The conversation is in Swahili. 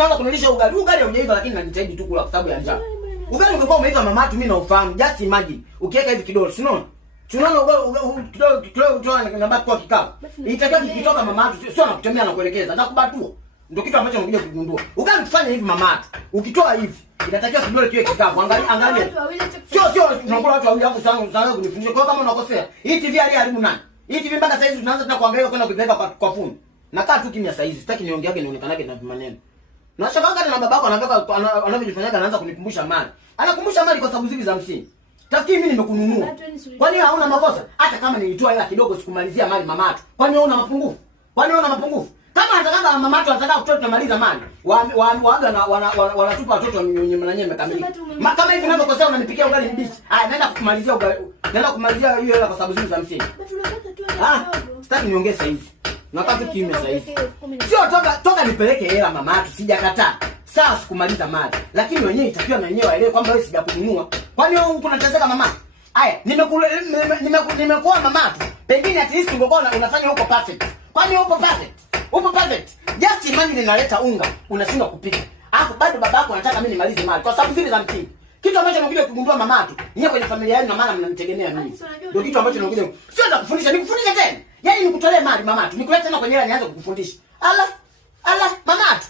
unaanza kunilisha ugali. Ugali haujaiva lakini najitahidi tu kula kwa sababu ya njaa. Ugali ungekuwa umeiva mama tu mimi na ufahamu. Just imagine. Ukiweka hivi kidole, si unaona? Tunaona kidogo nabaki kwa kikao. Itakiwa kikitoka mama tu sio anakutembea na kuelekeza. Atakubatua. Ndio kitu ambacho unakuja kugundua. Ugali ukifanya hivi mama tu. Ukitoa hivi inatakiwa kidole kiwe kikavu. Angalia. Sio tunakula watu wawili hapo sana kunifundisha. Kwa kama unakosea. Hii TV haribu nani? Hii TV mpaka sasa hivi tunaanza tena kuangalia kwenda kuipeleka kwa fundi. Nakaa tu kimya sasa hivi. Sitaki niongeage nionekanaje na maneno. Na shaka na babako anavyojifanyaka anaanza kunikumbusha mali. Anakumbusha mali kwa sababu zipi za msingi. Tafikiri mimi nimekununua. Kwani hauna makosa? Hata kama nilitoa hela kidogo sikumalizia mali mamatu. Kwani wewe una mapungufu? Kwani wewe una mapungufu? Kama anataka mamatu anataka kutoa tunamaliza mali. Waaga na wanatupa watoto wenye mnanyeme kamili. Kama hivi ninavyokosea unanipikia ugali mbichi. Haya naenda kumalizia ugali. Naenda kumalizia hiyo hela kwa sababu zipi za msingi. Sitaki niongee sasa hivi. Nataka kimya sasa hivi. Sio toka nipeleke hela mamatu sijakataa. Sawa sikumaliza mali. Lakini wenyewe itakiwa na wenyewe waelewe kwamba wewe sijakununua. Kwani wewe unateseka mama? Haya, nimekuwa mama tu. Pengine at least ungekuwa unafanya huko perfect. Kwani upo perfect? Upo perfect. Just imagine ninaleta unga, unashindwa kupika. Alafu bado babako anataka mimi nimalize mali kwa sababu zile za mtini. Kitu ambacho nakuja kugundua mama tu. Nyie kwenye familia yenu na maana mnanitegemea mimi. Ndio kitu ambacho nakuja. Sio nakufundisha, nikufundisha tena. Yaani nikutolee mali mama tu. Nikulete tena kwenye hela nianze kukufundisha. Ala mama tu.